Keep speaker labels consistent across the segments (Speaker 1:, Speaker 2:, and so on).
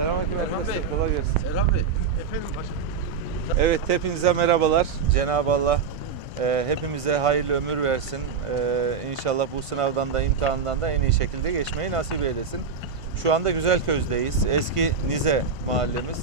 Speaker 1: Erhan Bey.
Speaker 2: Kolay gelsin.
Speaker 1: Erhan Bey.
Speaker 3: Efendim başkanım.
Speaker 2: Evet hepinize merhabalar. Cenab-ı Allah e, hepimize hayırlı ömür versin. E, inşallah bu sınavdan da imtihandan da en iyi şekilde geçmeyi nasip eylesin. Şu anda Güzelköz'deyiz. Eski Nize mahallemiz.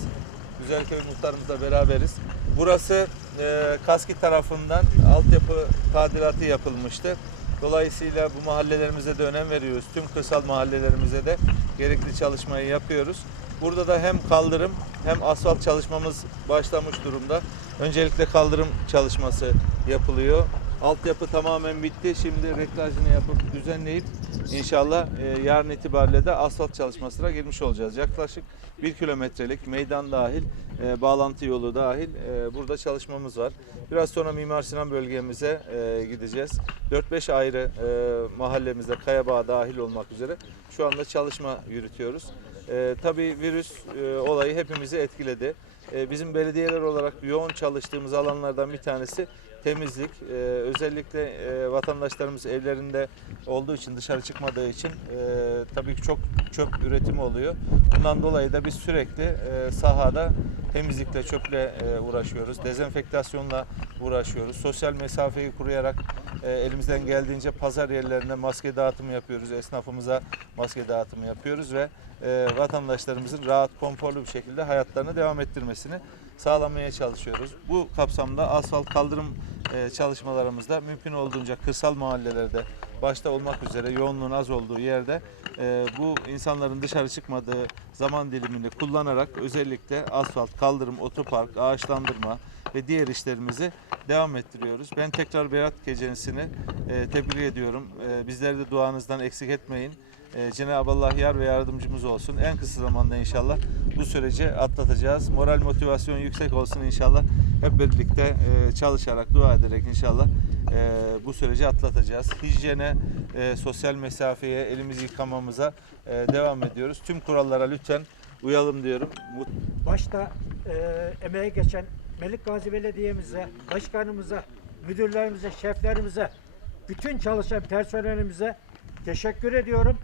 Speaker 2: Güzelköy muhtarımızla beraberiz. Burası e, KASKİ tarafından altyapı tadilatı yapılmıştı. Dolayısıyla bu mahallelerimize de önem veriyoruz. Tüm kırsal mahallelerimize de gerekli çalışmayı yapıyoruz. Burada da hem kaldırım hem asfalt çalışmamız başlamış durumda. Öncelikle kaldırım çalışması yapılıyor. Altyapı tamamen bitti. Şimdi reklajını yapıp düzenleyip inşallah e, yarın itibariyle de asfalt çalışmasına girmiş olacağız. Yaklaşık bir kilometrelik meydan dahil, e, bağlantı yolu dahil e, burada çalışmamız var. Biraz sonra Mimar Sinan bölgemize e, gideceğiz. 4-5 ayrı e, mahallemizde Kayabağ dahil olmak üzere şu anda çalışma yürütüyoruz. E, tabii virüs e, olayı hepimizi etkiledi. E, bizim belediyeler olarak yoğun çalıştığımız alanlardan bir tanesi temizlik. E, özellikle e, vatandaşlarımız evlerinde olduğu için dışarı çıkmadığı için e, tabii ki çok çöp üretimi oluyor. Bundan dolayı da biz sürekli e, sahada temizlikle, çöple e, uğraşıyoruz. Dezenfektasyonla uğraşıyoruz. Sosyal mesafeyi kuruyarak e, elimizden geldiğince pazar yerlerinde maske dağıtımı yapıyoruz. Esnafımıza maske dağıtımı yapıyoruz ve e, vatandaşlarımızın rahat, konforlu bir şekilde hayatlarını devam ettirmesini sağlamaya çalışıyoruz. Bu kapsamda asfalt kaldırım e, çalışmalarımızda mümkün olduğunca kırsal mahallelerde başta olmak üzere yoğunluğun az olduğu yerde e, bu insanların dışarı çıkmadığı zaman dilimini kullanarak özellikle asfalt, kaldırım, otopark, ağaçlandırma ve diğer işlerimizi devam ettiriyoruz. Ben tekrar Berat Gecesi'ni e, tebrik ediyorum. E, bizleri de duanızdan eksik etmeyin. E, Cenab-ı Allah yar ve yardımcımız olsun. En kısa zamanda inşallah bu süreci atlatacağız. Moral motivasyon yüksek olsun inşallah. Hep birlikte e, çalışarak, dua ederek inşallah e, bu süreci atlatacağız. Hijyene, e, sosyal mesafeye, elimizi yıkamamıza e, devam ediyoruz. Tüm kurallara lütfen uyalım diyorum.
Speaker 3: Başta e, emeğe geçen Melik Gazi Belediye'mize, başkanımıza, müdürlerimize, şeflerimize, bütün çalışan personelimize teşekkür ediyorum.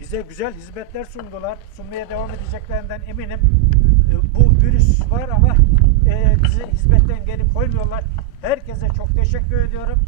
Speaker 3: Bize güzel hizmetler sundular. Sunmaya devam edeceklerinden eminim. Bu virüs var ama e, bizi hizmetten geri koymuyorlar. Herkese çok teşekkür ediyorum.